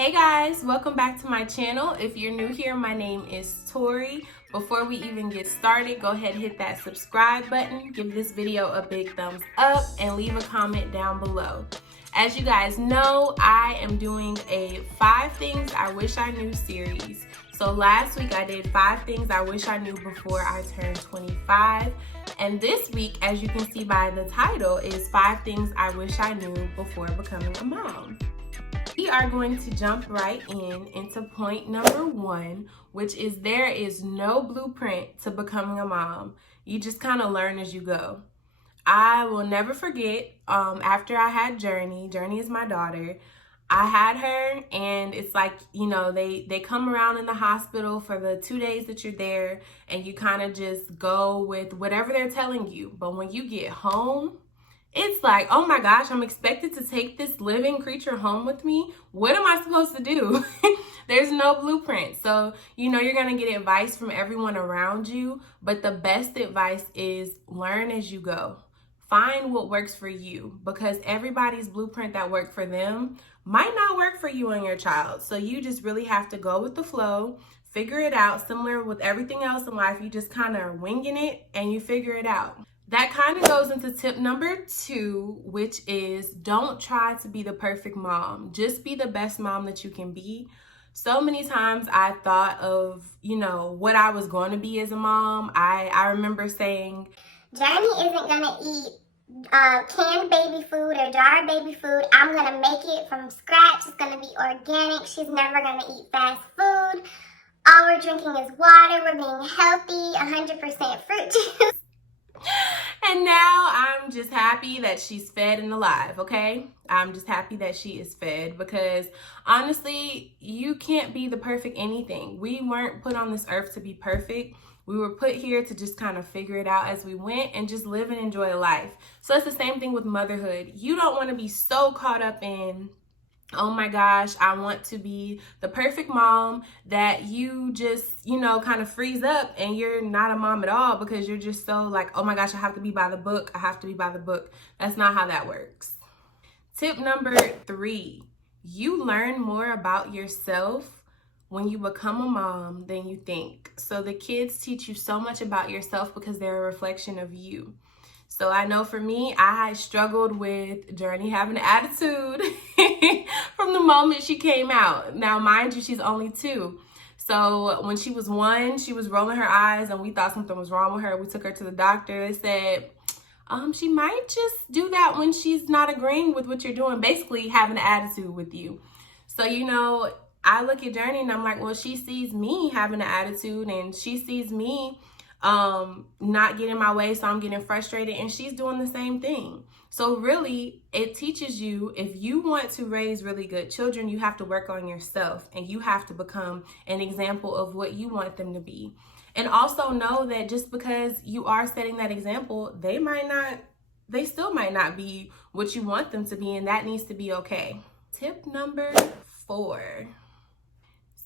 Hey guys, welcome back to my channel. If you're new here, my name is Tori. Before we even get started, go ahead and hit that subscribe button, give this video a big thumbs up, and leave a comment down below. As you guys know, I am doing a 5 Things I Wish I Knew series. So last week I did 5 things I wish I knew before I turned 25. And this week, as you can see by the title, is 5 things I wish I knew before becoming a mom. We are going to jump right into point number 1, which is there is no blueprint to becoming a mom. You just kind of learn as you go. I will never forget, after I had Journey is my daughter, I had her, and it's like, you know, they come around in the hospital for the 2 days that you're there, and you kind of just go with whatever they're telling you. But when you get home, it's like, oh my gosh, I'm expected to take this living creature home with me. What am I supposed to do? There's no blueprint. So, you know, you're going to get advice from everyone around you, but the best advice is learn as you go. Find what works for you, because everybody's blueprint that worked for them might not work for you and your child. So you just really have to go with the flow, figure it out. Similar with everything else in life, you just kind of winging it and you figure it out. That kind of goes into tip number 2, which is don't try to be the perfect mom. Just be the best mom that you can be. So many times I thought of, you know, what I was going to be as a mom. I remember saying, Journey isn't going to eat canned baby food or jarred baby food. I'm going to make it from scratch. It's going to be organic. She's never going to eat fast food. All we're drinking is water. We're being healthy, 100% fruit juice. And now I'm just happy that she's fed and alive, okay? I'm just happy that she is fed, because honestly, you can't be the perfect anything. We weren't put on this earth to be perfect. We were put here to just kind of figure it out as we went and just live and enjoy life. So it's the same thing with motherhood. You don't want to be so caught up in, oh my gosh, I want to be the perfect mom, that you just, you know, kind of freeze up and you're not a mom at all, because you're just so like, oh my gosh, I have to be by the book. I have to be by the book. That's not how that works. Tip number 3, you learn more about yourself when you become a mom than you think. So the kids teach you so much about yourself because they're a reflection of you. So I know for me, I struggled with Journey having an attitude from the moment she came out. Now, mind you, she's only 2. So when she was 1, she was rolling her eyes and we thought something was wrong with her. We took her to the doctor. They said, she might just do that when she's not agreeing with what you're doing, basically having an attitude with you. So, you know, I look at Journey and I'm like, well, she sees me having an attitude and she sees me not getting my way, so I'm getting frustrated, and she's doing the same thing. So really, it teaches you, if you want to raise really good children, you have to work on yourself and you have to become an example of what you want them to be. And also know that just because you are setting that example, they still might not be what you want them to be, and that needs to be okay. Tip number 4.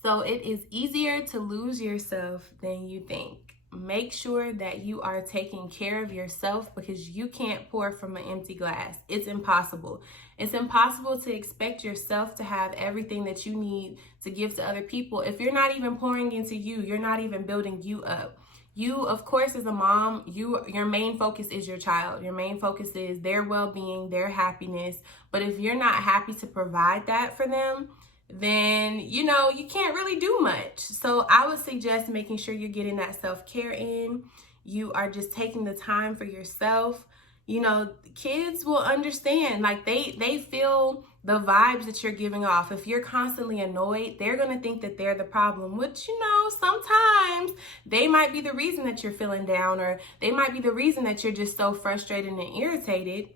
So it is easier to lose yourself than you think. Make sure that you are taking care of yourself, because you can't pour from an empty glass. It's impossible. It's impossible to expect yourself to have everything that you need to give to other people. If you're not even pouring into you, you're not even building you up. You, of course, as a mom, your main focus is your child. Your main focus is their well-being, their happiness. But if you're not happy to provide that for them, then, you know, you can't really do much. So I would suggest making sure you're getting that self-care in. You are just taking the time for yourself. You know, kids will understand, like they feel the vibes that you're giving off. If you're constantly annoyed, they're going to think that they're the problem, which, you know, sometimes they might be the reason that you're feeling down, or they might be the reason that you're just so frustrated and irritated.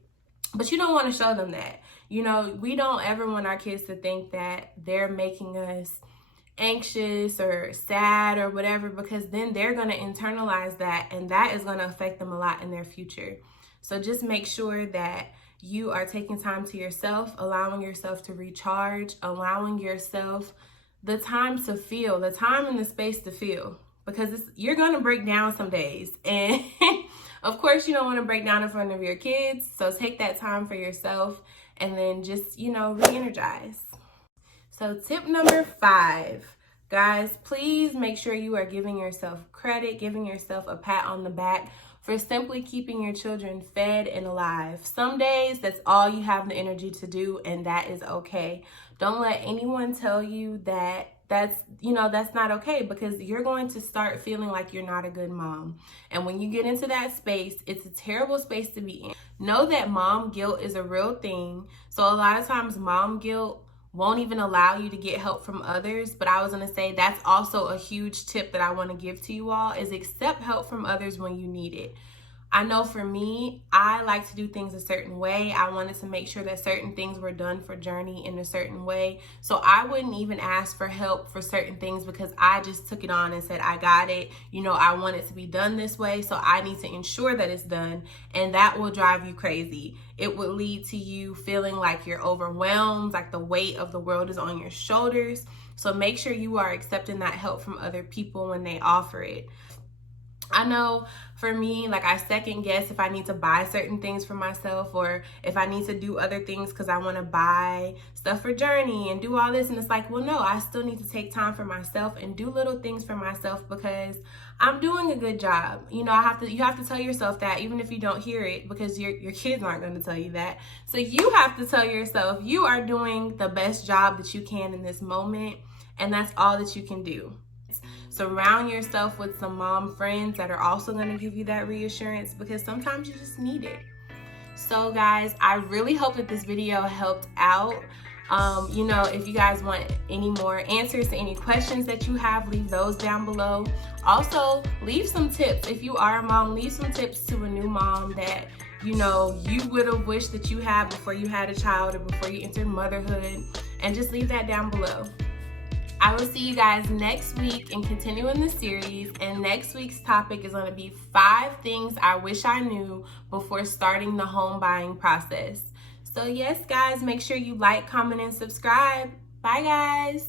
But you don't want to show them that. You know, we don't ever want our kids to think that they're making us anxious or sad or whatever, because then they're going to internalize that, and that is going to affect them a lot in their future. So just make sure that you are taking time to yourself, allowing yourself to recharge, allowing yourself the time to feel, the time and the space to feel, because you're going to break down some days. And of course, you don't want to break down in front of your kids. So take that time for yourself and then just, you know, re-energize. So tip number 5, guys, please make sure you are giving yourself credit, giving yourself a pat on the back for simply keeping your children fed and alive. Some days that's all you have the energy to do, and that is okay. Don't let anyone tell you that that's not okay, because you're going to start feeling like you're not a good mom. And when you get into that space, it's a terrible space to be in. Know that mom guilt is a real thing. So a lot of times mom guilt won't even allow you to get help from others. But I was going to say that's also a huge tip that I want to give to you all, is accept help from others when you need it. I know for me, I like to do things a certain way. I wanted to make sure that certain things were done for Journey in a certain way. So I wouldn't even ask for help for certain things, because I just took it on and said, I got it. I want it to be done this way, so I need to ensure that it's done. And that will drive you crazy. It would lead to you feeling like you're overwhelmed, like the weight of the world is on your shoulders. So make sure you are accepting that help from other people when they offer it. I know for me, like, I second guess if I need to buy certain things for myself, or if I need to do other things because I want to buy stuff for Journey and do all this. And it's like, well, no, I still need to take time for myself and do little things for myself, because I'm doing a good job. You have to tell yourself that, even if you don't hear it, because your kids aren't going to tell you that. So you have to tell yourself you are doing the best job that you can in this moment, and that's all that you can do. Surround yourself with some mom friends that are also going to give you that reassurance, because sometimes you just need it. So guys, I really hope that this video helped out. If you guys want any more answers to any questions that you have, leave those down below. Also, leave some tips. If you are a mom, leave some tips to a new mom that you would have wished that you had before you had a child or before you entered motherhood, and just leave that down below. I will see you guys next week and continuing the series. And next week's topic is going to be 5 things I wish I knew before starting the home buying process. So yes, guys, make sure you like, comment, and subscribe. Bye, guys.